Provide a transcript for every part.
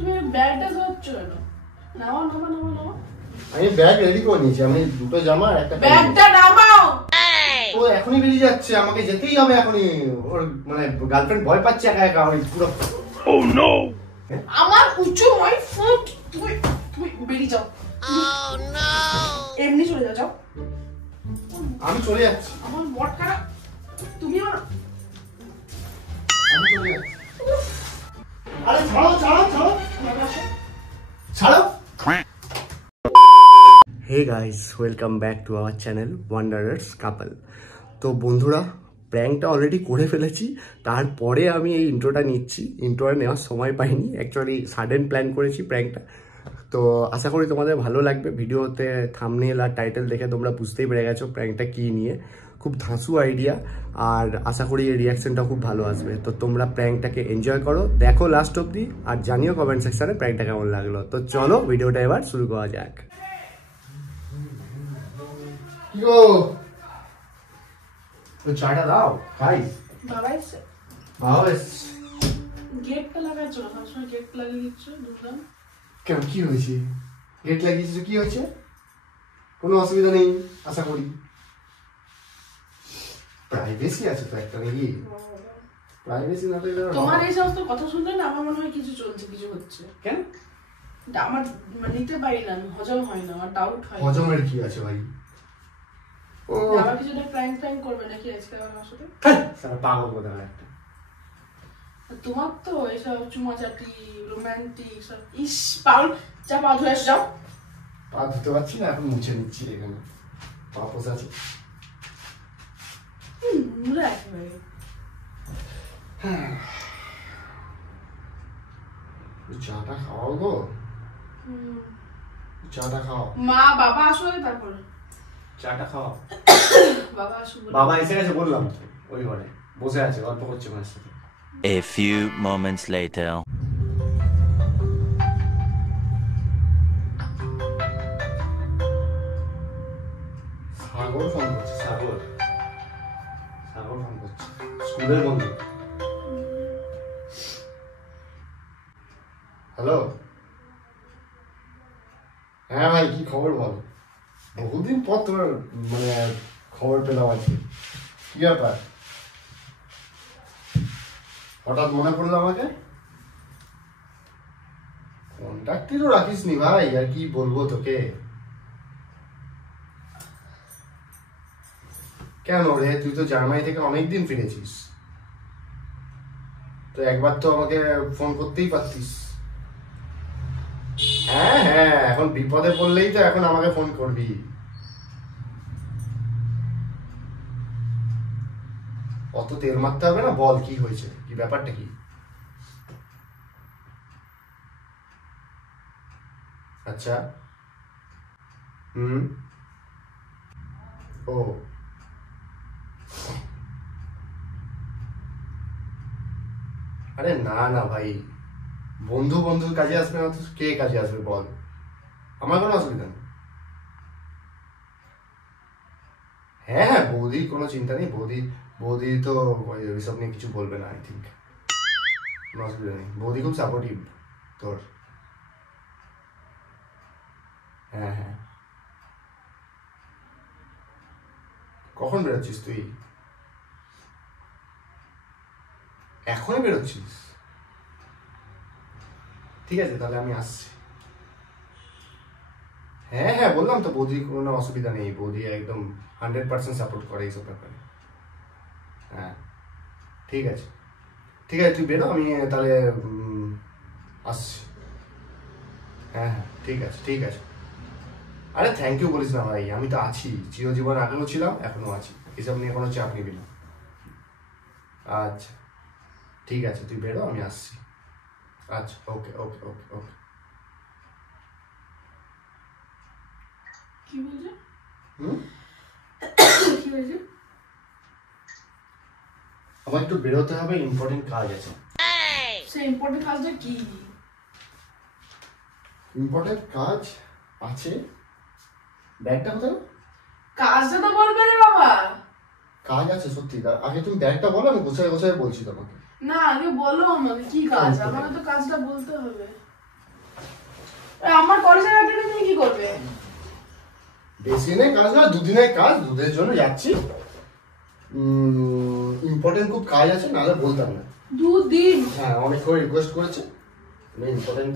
তুমি ব্যাগটা ধরছ কেন? নামাও নামাও নামাও নামাও। আমি ব্যাগ রেডি করে নিয়েছি, আমি দুটো জামা আর একটা ব্যাগটা নামাও। ও এখনই বেরিয়ে যাচ্ছে, আমাকে যেতেই হবে এখনই। ওর মানে গার্লফ্রেন্ড ভয় পাচ্ছে একা একা, আমি পুরো ও নো। আমার উঁচু মাই ফুট, তুমি তুমি বেরিয়ে যাও। ও নো, এমনি চলে যাও। যাও, আমি চলে যাচ্ছি। আমার বট খারাপ, তুমি আমি চলে যাচ্ছি। আরে ছাড়ো ছাড়ো ছাড়ো ছাড়ো। Hey guys, welcome back to our channel wanderers couple. তো বন্ধুরা, প্র্যাঙ্কটা অলরেডি করে ফেলেছি, তারপরে আমি এই ইন্ট্রোটা নিচ্ছি। ইন্ট্রোটা নেওয়ার সময় পাইনি, অ্যাকচুয়ালি সাডেন প্ল্যান করেছি প্র্যাঙ্কটা। তো আশা করি তোমাদের ভালো লাগবে। ভিডিওতে থাম্বনেল আর টাইটেল দেখে তোমরা বুঝতেই পেরে গেছো প্র্যাঙ্কটা কী নিয়ে। খুব ধাঁসু আইডিয়া, আর আশা করি এই রিয়াকশনটা খুব ভালো আসবে। তো তোমরা প্র্যাঙ্কটাকে এনজয় করো, দেখো লাস্ট অবধি, আর জানিও কমেন্ট সেকশনে প্র্যাঙ্কটা কেমন লাগলো। তো চলো ভিডিওটা এবার শুরু করা যাক। কি গো, ওই চাটা দাও খাই। বাবা এসে বাবা এসছে। গেটটা লাগাচ্ছ না, সবসময় গেট লাগিয়ে দিচ্ছ। দুর্দান কেন, কি হয়েছে? গেট লাগিয়েছিস, কি হয়েছে? কোনো অসুবিধা নেই আশা করি। প্রাইভেসি আছে তো একটা, নাকি? প্রাইভেসি না থাকলে তোমার এই সমস্ত কথা শুনলে না আমার মনে হয় কিছু চলছে, কিছু হচ্ছে। কেন? আমার নিতে পারি না, হজম হয় না, আমার ডাউট হয়। হজমের কি আছে ভাই? ও আবার কিছু একটা প্র্যাঙ্ক প্র্যাঙ্ক করবে নাকি আজকে আমার সাথে? সারা পাগল কোথায় একটা। তোমার তো এসব চুমাচাটি রোমান্টিক সব ইস পাউল। যা পা ধুয়ে এসে যাও। পা ধুতে পারছি না, এখন মুছে নিচ্ছি। এখানে পা পোষা আছে। নোংরা একেবারে। চাটা খাওয়াও গো, চাটা খাও। মা বাবা আসলে তারপর চাটা খাও। বাবা আসবে। বাবা এসে গেছে বললাম তো, ওই ঘরে বসে আছে, গল্প করছে মায়ের সাথে। A few moments later. Sagar phone করছে, সাগর সাগর ফোন করছে, স্কুলের বন্ধু। হ্যালো, হ্যাঁ ভাই, কি খবর বল? বহুদিন পর তোমার মানে খবর পেলাম আজকে। কি ব্যাপার, হঠাৎ মনে পড়লো আমাকে? কন্ট্যাক্টই তো রাখিস নি ভাই, আর কি বলবো তোকে। কেন রে, তুই তো জার্মানি থেকে অনেকদিন ফিরেছিস, তো একবার তো আমাকে ফোন করতেই পারতিস। হ্যাঁ হ্যাঁ, এখন বিপদে পড়লেই তো এখন আমাকে ফোন করবি। অত তেল মারতে হবে না, বল কি হয়েছে, কি ব্যাপারটা কি? আচ্ছা, ও আরে না না ভাই, বন্ধু বন্ধুর কাজে আসবে না তো কে কাজে আসবে বল? আমার কোনো অসুবিধা নেই। হ্যাঁ হ্যাঁ, বৌদির কোনো চিন্তা নেই। বৌদি তো ওইসব নিয়ে কিছু বলবে না, আই থিঙ্ক। কোনো অসুবিধা নেই, বৌদি খুব সাপোর্টিভ তোর। হ্যাঁ হ্যাঁ, কখন বেরোচ্ছিস তুই? এখনই বেরোচ্ছিস? ঠিক আছে, তাহলে আমি আসছি। হ্যাঁ হ্যাঁ, বললাম তো বৌদির কোনো অসুবিধা নেই, বৌদি একদম 100% সাপোর্ট করে এইসব ব্যাপারে। হ্যাঁ ঠিক আছে, ঠিক আছে, তুই বেরো, আমি তাহলে আসছি। হ্যাঁ হ্যাঁ ঠিক আছে ঠিক আছে। আরে থ্যাংক ইউ বলিস না ভাই, আমি তো আছি চিরজীবন, আগেও ছিলাম এখনো আছি, এসব নিয়ে কোনো চাপ নিবি না। আচ্ছা ঠিক আছে, তুই বেরো, আমি আসছি। আচ্ছা ওকে ওকে ওকে ওকে। কি বলছে? কি বলছে? আমার একটু বেরোতে হবে, ইম্পর্টেন্ট কাজ আছে। সেই ইম্পর্টেন্ট কাজটা কি? ইম্পর্টেন্ট কাজ আছে। ব্যাগটা কোথায়? কাজটা তো বলবে রে বাবা। কাজ আছে সত্যি, আগে তুমি ব্যাগটা বলো, আমি গোছায় গোছায় বলছি তোমাকে। না আগে বলো আমাকে কি কাজ, আমাকে তো কাজটা বলতে হবে। আমার কলেজের আড্ডাটা তুমি কি করবে? বেশি দিনের কাজ না, দুদিনের কাজ, দুধের জন্য যাচ্ছি। ইম্পর্টেন্ট খুব কাজ আছে, নাহলে বলতাম না। 2 দিন? হ্যাঁ, অনেক করে রিকোয়েস্ট করেছে।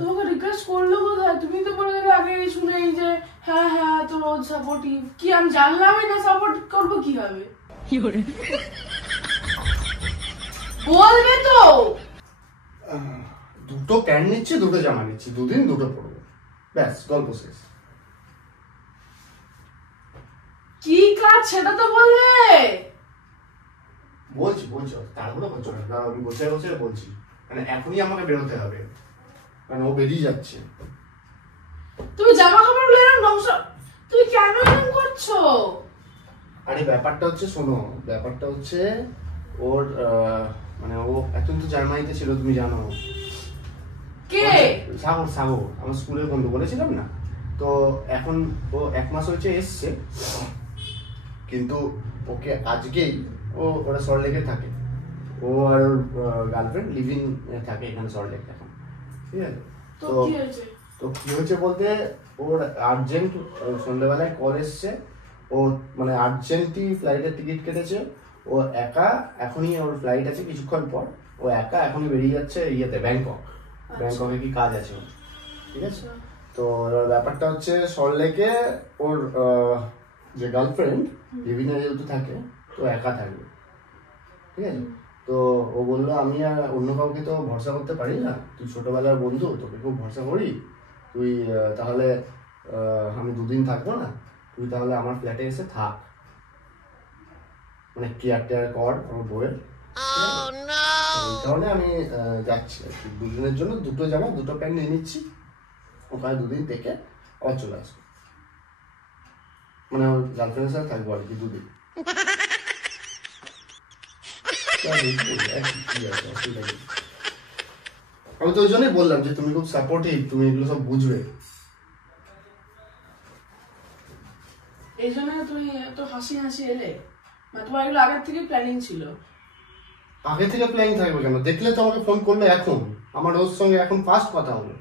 তোমাকে রিকোয়েস্ট করলো কোথায়? তুমি তো বলে দিলে আগে শুনে যে হ্যাঁ হ্যাঁ তো রোজ সাপোর্টিভ। কি আমি জানলামই না সাপোর্ট করবো কিভাবে? বলবে তো। দুটো প্যান্ট নিচ্ছি, দুটো জামা নিচ্ছি, 2 দিন 2টো পরবো, ব্যাস গল্প শেষ। কি কাজ সেটা তো বলবে। বলছি তাড়াহুড়ো করছো না, আমি বসে বলছি। মানে এখনই আমাকে বেরোতে হবে, মানে ও বেরিয়ে যাচ্ছে। তুমি জামা কাপড় গুলো এরকম নকশা, তুমি কেন এরকম করছো? আরে ব্যাপারটা হচ্ছে, শোনো, ব্যাপারটা হচ্ছে ওর মানে ও এখন তো জার্মানিতে ছিল, তুমি জানো। কে? সাগর আমার স্কুলের বন্ধু, বলেছিলাম না? তো এখন ও 1 মাস হয়েছে এসছে, কিন্তু ওকে আজকেই ওরা সল্টলেকে থাকে, ও আর ওর গার্লফ্রেন্ড লিভিং থাকে এখানে সল্টলেক এখন, ঠিক আছে? তো কি হয়েছে বলতে, ওর আর্জেন্ট সন্ধ্যেবেলায় কল এসছে, ও মানে আর্জেন্টই ফ্লাইটের টিকিট কেটেছে। ও একা, এখনই ওর ফ্লাইট আছে কিছুক্ষণ পর, ও একা এখনই বেরিয়ে যাচ্ছে ইয়েতে, ব্যাংককে কি কাজ আছে, ঠিক আছে? তো ব্যাপারটা হচ্ছে সল্টলেকে ওর যে গার্লফ্রেন্ড লিভিংয়ে যেহেতু থাকে, তো একা থাকবে, ঠিক আছে? তো ও বললো আমি আর অন্য কাউকে তো ভরসা করতে পারি না, তুই ছোটবেলার বন্ধু, তোকে খুব ভরসা করি, তুই তাহলে আমি 2 দিন থাকবো না, তুই তাহলে আমার ফ্ল্যাটে এসে থাক, মানে কেয়ার কর আমার বউয়ের। এই কারণে আমি যাচ্ছি 2 দিনের জন্য, 2টো জামা 2টো প্যান্ট নিয়ে নিচ্ছি, ওখানে 2 দিন থেকে আবার চলে আসবো, মানে ওর গার্লফ্রেন্ডের সাথে থাকবো আর কি 2 দিন। আমি তো ওই জন্যই বললাম যে তুমি খুব সাপোর্টিভ, তুমি এগুলো সব বুঝবে। এই জন্য তুমি এত হাসি এলে, তোমার এগুলো আগের থেকে প্ল্যানিং ছিল? আগে থেকে প্ল্যানিং থাকবে কেন? দেখলে তো আমাকে ফোন করলে, এখন আমার ওর সঙ্গে এখন ফার্স্ট কথা হলো,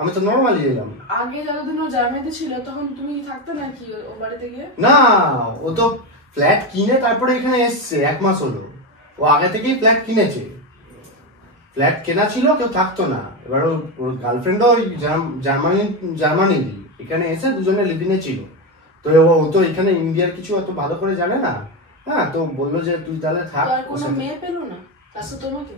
আমি তো নর্মালি এলাম। আগে যতদিন ও জার্মানিতে ছিল তখন তুমি থাকতে নাকি ও বাড়িতে গিয়ে? না, ও তো ফ্ল্যাট কিনে তারপরে এখানে এসছে, 1 মাস হলো। ও আগে থেকেই ফ্ল্যাট কিনেছে, ফ্ল্যাট কেনা ছিল, কেউ থাকতো না। এবার ওর গার্লফ্রেন্ডও ওই জার্মানি এখানে এসে দুজনে লিভিংয়ে ছিল। তো ও তো এখানে ইন্ডিয়ার কিছু অত ভালো করে জানে না, হ্যাঁ, তো বললো যে তুই তাহলে থাক। কোনো মেয়ে পেলো না তোমাকে?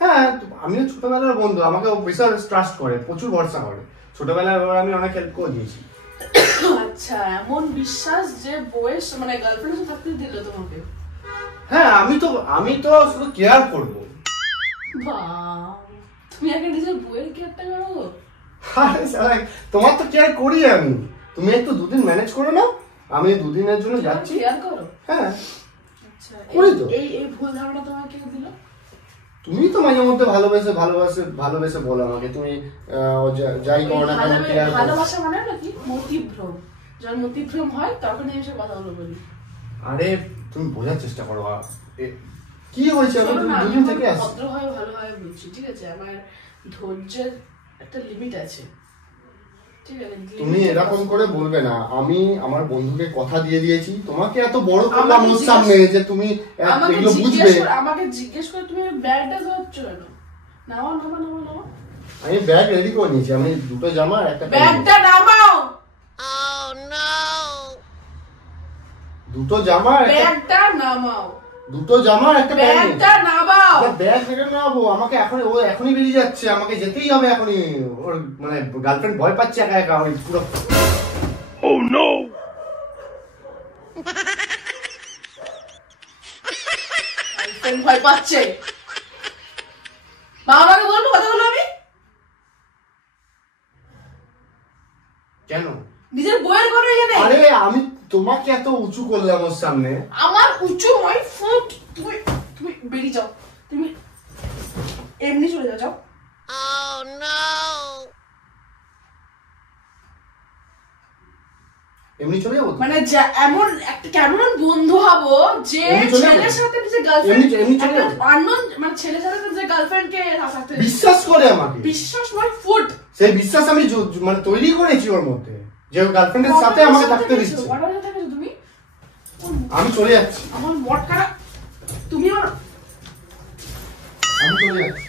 হ্যাঁ, আমিও ছোটবেলার বন্ধু, আমাকে ও বিশাল ট্রাস্ট করে, প্রচুর ভরসা করে, ছোটবেলায় আমি অনেক হেল্প করে দিয়েছি। আচ্ছা, এমন বিশ্বাস যে বয়স মানে গার্লফ্রেন্ড থাকতে দিল তোমাকে? হ্যাঁ, আমি তো শুধু কেয়ার করবো। তুমি আগে নিজের বইয়ের কেয়ারটা করো? আরে শালা, তোমার তো কেয়ার করি আমি, তুমি একটু 2 দিন ম্যানেজ করে নাও, আমি 2 দিনের জন্য যাচ্ছি। কেয়ার করো? হ্যাঁ, আচ্ছা, করি তো। এই ভুল ধারণা তোমাকে কে দিল? তুমি তো মাঝে মধ্যে ভালোবেসে বলো আমাকে, তুমি যাই করো না কেন কেয়ার করো। ভালোবাসা মানে নাকি মতিভ্রম? যখন মতিভ্রম হয় তখন আমি সব কথাগুলো বলি। আরে তুমি বোঝার চেষ্টা করো, কি হয়েছে? আমি 2 দিন থেকে আসছি। ভদ্রভাবে ভালোভাবে বলছি, ঠিক আছে? আমার ধৈর্যের একটা লিমিট আছে, ঠিক আছে? তুমি এরকম করে বলবে না, আমি আমার বন্ধুকে কথা দিয়ে দিয়েছি, তোমাকে এত বড় করলাম ওর সামনে যে তুমি এগুলো বুঝবে। আমাকে জিজ্ঞেস করে তুমি ব্যাগটা ধরছ কেন? নামাও। আমি ব্যাগ রেডি করে নিয়েছি, আমি 2টো জামা আর একটা ব্যাগটা নামাও। 2টো জামা আর ব্যাগটা নামাও। 2টো জামা আর একটা ব্যাগটা নামাও। ব্যাগ থেকে নামাবো? আমাকে এখনই বেরিয়ে যাচ্ছে, আমাকে যেতেই হবে এখনই। ওর মানে গার্লফ্রেন্ড ভয় পাচ্ছে একা একা, আমি পুরো ও নো। গার্লফ্রেন্ড ভয় পাচ্ছে? বাবাকে বলবো কথাগুলো আমি? কেন? নিজের বইয়ের ঘরে এনে? আরে আমি তোমাকে এত উঁচু করলাম ওর সামনে। আমার উঁচু নয়, ফুট। তুমি বেরিয়ে যাও, তুমি এমনি চলে যাও। এমনি চলে যাবো মানে এমন একটা কেমন বন্ধু হবো যে ছেলের সাথে যে গার্লফ্রেন্ড আননোন মানে ছেলের সাথে যে গার্লফ্রেন্ডকে থাকতে বিশ্বাস করে আমাকে, বিশ্বাস মানে ফুট, সেই বিশ্বাস আমি মানে তৈরি করেছি ওর মধ্যে যে গার্লফ্রেন্ডের সাথে আমাকে থাকতে দিচ্ছে। তুমি আমি চলে যাচ্ছি, আমার মট খারাপ, তুমি আমি চলে যাচ্ছি।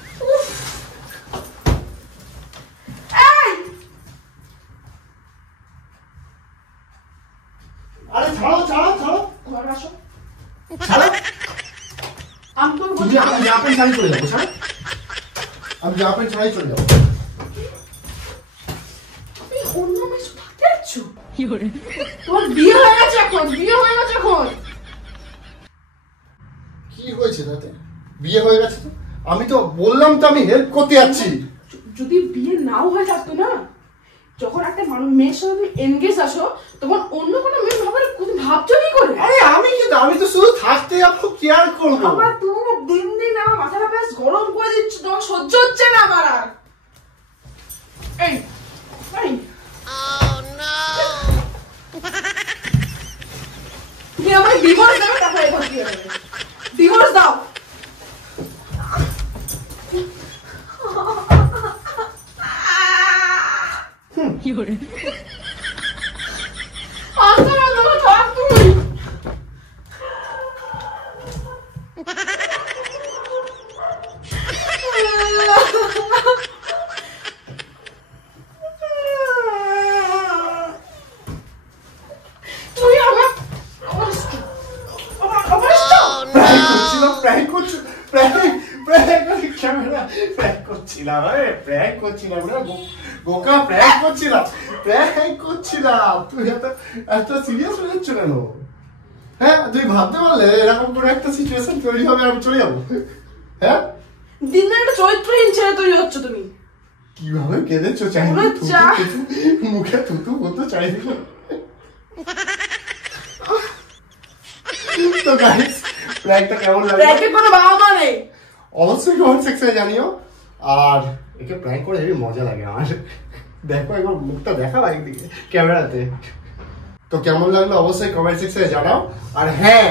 আরে ছাড়ো ছাড়ো ছাড়ো, ঘর আসো, ছাড়ো। আমি তো আমি জাপান ছাড়ি চলে যাবো, ছাড়ো। আমি জাপান ছাড়াই চলে যাবো। তুমি অন্য মেয়ে সাথে থাকতে যাচ্ছ? তোমার বিয়ে হয়ে গেছে এখন, বিয়ে হয়ে গেছে এখন। কি হয়েছে তাতে? বিয়ে হয়ে গেছে তো? আমি তো বললাম তো আমি হেল্প করতে যাচ্ছি। যদি বিয়ে নাও হয়ে থাকতো না, যখন একটা মেয়ের সাথে তুমি এনগেজ আসো তখন অন্য কোনো মেয়ে ভাবার ভাবছো কি করে? আরে আমি তো শুধু থাকতে যাবো, কেয়ার করবো। আমার তুমি দিন দিন আমার মাথাটা বেশ গরম করে দিচ্ছ, তোমার সহ্য হচ্ছে না আমার আর। এই তুমি আমাকে ডিভোর্স দেবে, তারপরে এবার বিয়ে হবে। ডিভোর্স দাও। তুই ভাবতে পারলে এরকম কোনো একটা সিচুয়েশন তৈরি হবে আমি চলে যাবো? হ্যাঁ, দিন দিন একটা চরিত্রহীন ছেলে তৈরি হচ্ছে তুমি। কিভাবে কেঁদেছো? মুখে থুতু হতো চাইছিল। তো গাইস, প্র্যাঙ্কটা কেমন লাগলো? প্র্যাঙ্কে কোনো বাবা মা নেই, অবশ্যই কমেন্ট সেকশনে জানিও। আর একে প্র্যাঙ্ক করে হেবি মজা লাগে আমার। দেখো একবার মুখটা দেখাও একদিকে ক্যামেরাতে। তো কেমন লাগলো অবশ্যই কমেন্ট সেকশনে জানাও। আর হ্যাঁ,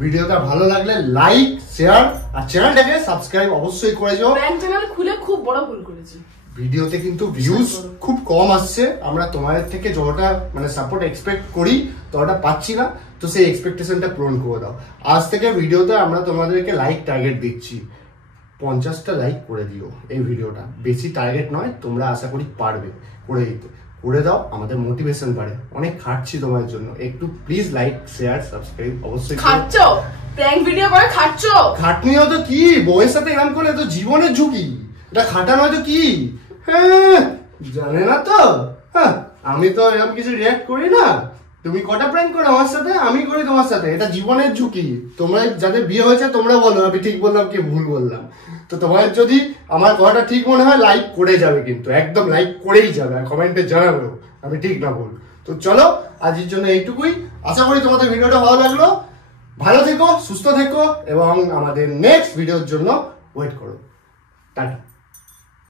ভিডিওটা ভালো লাগলে লাইক, শেয়ার আর চ্যানেলটাকে সাবস্ক্রাইব অবশ্যই করে যাও। প্র্যাঙ্ক চ্যানেল খুলে খুব বড় ভুল করেছি। ভিডিওতে কিন্তু ভিউজ খুব কম আসছে, আমরা তোমাদের থেকে যতটা মানে সাপোর্ট এক্সপেক্ট করি ততটা পাচ্ছি না। তো সেই এক্সপেকটেশনটা পূরণ করে দাও। আজ থেকে ভিডিওতে আমরা তোমাদেরকে লাইক টার্গেট দিচ্ছি, 50টা লাইক করে দিও এই ভিডিওটা। বেশি টার্গেট নয়, তোমরা আশা করি পারবে করে দিতে। করে দাও, আমাদের মোটিভেশন বাড়ে। অনেক খাটছি তোমাদের জন্য, একটু প্লিজ লাইক, শেয়ার, সাবস্ক্রাইব অবশ্যই। খাচ্ছো প্র্যাঙ্ক ভিডিও করে, খাচ্ছো। খাটনি হয়তো কি, বউয়ের সাথে এরকম করলে তো জীবনের ঝুঁকি, এটা খাটানো হয়তো কি? হ্যাঁ, জানে না তো। হ্যাঁ, আমি তো এরকম কিছু রিয়াক্ট করি না। তুমি কটা প্র্যাঙ্ক করো আমার সাথে, আমি করি তোমার সাথে, এটা জীবনের ঝুঁকি। তোমরা যাদের বিয়ে হয়েছে তোমরা বলো আমি ঠিক বললাম কি ভুল বললাম। তো তোমার যদি আমার কথাটা ঠিক মনে হয় লাইক করে যাবে, কিন্তু একদম লাইক করেই যাবে, আর কমেন্টে জানাবে আমি ঠিক না ভুল। তো চলো আজকের জন্য এইটুকুই। আশা করি তোমাদের ভিডিওটা ভালো লাগলো। ভালো থেকো, সুস্থ থেকো এবং আমাদের নেক্সট ভিডিওর জন্য ওয়েট করো। টাটা।